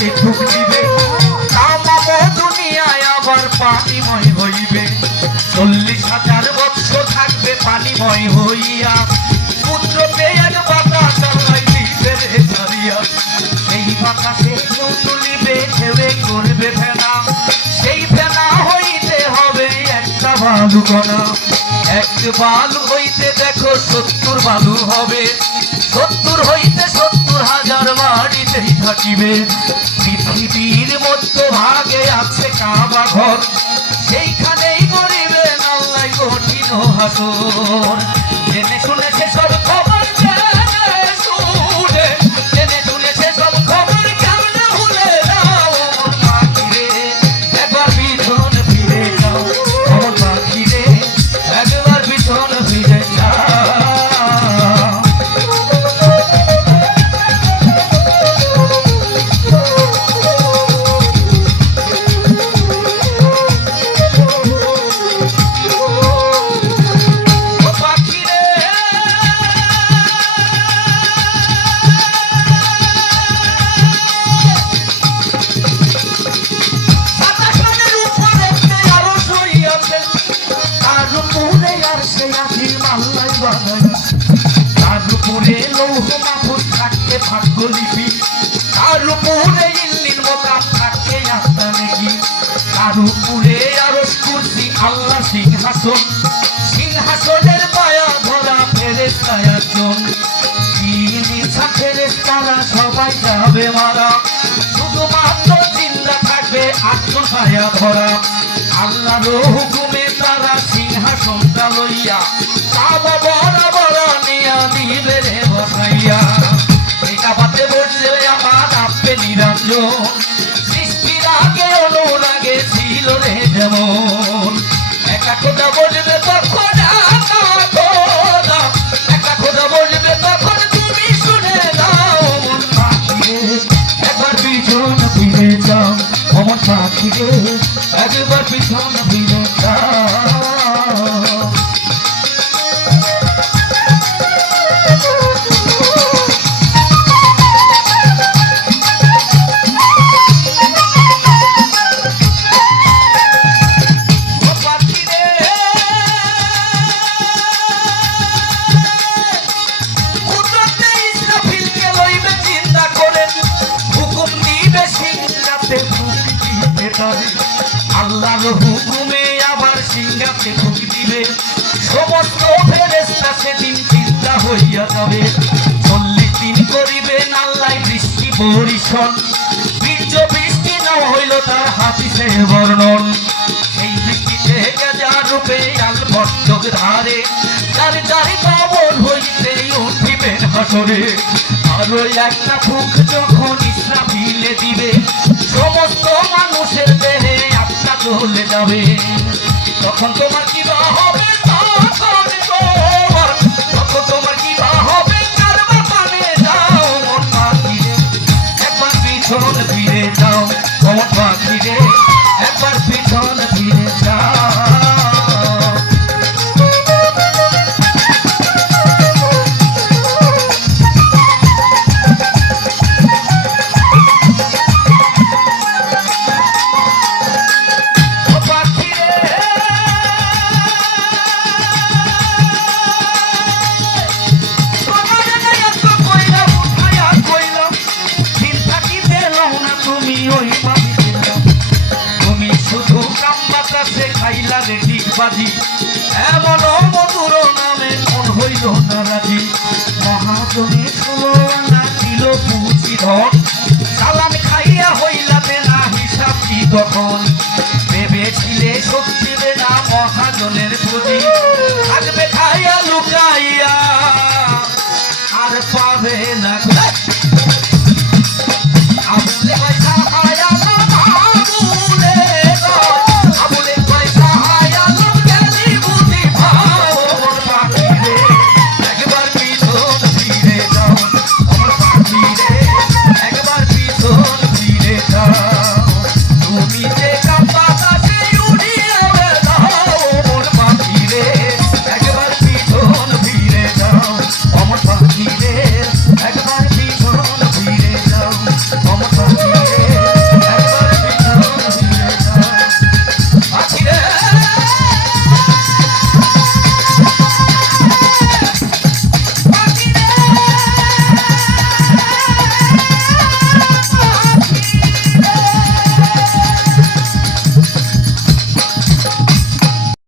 সে ঠুক দিবে দুনিয়ায় আবার পানিময় হইবে 40,000 বৎসর থাকবে পানিময় হইয়া পুত্র পেয়ার বাতাস আল্লাহ দিবে রে ছাড়িয়া সেই বাতাসে কেউ তুলিবে ঢেউে করবে ফেনা সেই ফেনা হইতে হবে একটা বালু কণা এক বালু হইতে দেখো 70 বালু হবে 70 হইতে 70,000 বাড়িতেই থাকিবে পৃথিবীর মধ্যভাগে আছে কাবা ঘর সেইখানেই গরিবের আল্লাহ কঠিন হাসর জেনে শুনেছে সব খবর জেনে শুনেছে সব খবর কেমন ভুলে যাও পাখিরে একবার পিছন ফিরে যাও আমার পাখিরে একবার পিছন ফিরে যাও তার উপরে লৌহ মাহফুজ থাকে ভাগ্যলিপি তার উপরে ইল্লিন মোকাম থাকে আত্মানেকি তার উপরে আরশ কুরসি আল্লাহ সিংহাসন সিংহাসনের পায়া ধরা ফেরেশতা একজন তিনটা ফেরেশতারা সবাই যাবে মারা শুধুমাত্র জিন্দা থাকবে 8 জন পায়া ধরা আল্লাহর হুকুমে তারা সিংহাসনটা লইয়া কাবা বরাবর নিয়া দিবে রে বসাইয়া এই কাবাতে বসলে আমার আপে নিরঞ্জন সৃষ্টির আগে অনুরাগে ছিল রে যেমন একা খোদা বসবে তখন একা খোদা বসবে তখন তুমি শুনে দাও মন পাখিরে একবার পিছন ফিরে যাও আমার পাখিরে একবার পিছন ফিরে যাও আল্লাহর হুকুমে আবার সিংহাসনে ঢুকি দিবে সমস্ত ফেরেশতা সেদিন চিন্তা হইয়া যাবে 40 দিন করিবেন আল্লাহ বৃষ্টি বর্ষণ বীর্য বৃষ্টি না হইল তার হাদিসে বর্ণন এই বৃষ্টিতে গাজার রূপে আল বট্টক ধারে যার যারি কবর হইতে উঠিবেন হাসরে আরো একটা ফুক যখন ইসরাফিলে দিবে সমস্ত মানুষের দেহে আত্মা চলে যাবে তখন তোমার কি বা হবে তখন তোমার কি বা হবে কারবা পানে যাও মন পাখিরে একবার পিছন ফিরে যাও মন পাখিরে একবার পিছন ফিরে যাও এমন মধুর নামে মন হইল না রাজি মহাজনে ষোলনা দিল পুঁজি ধন সালাম খাইয়া হইলাতে না হিসাব কি তখন ভেবেছিলে সত্যি না মহাজনের পুঁজি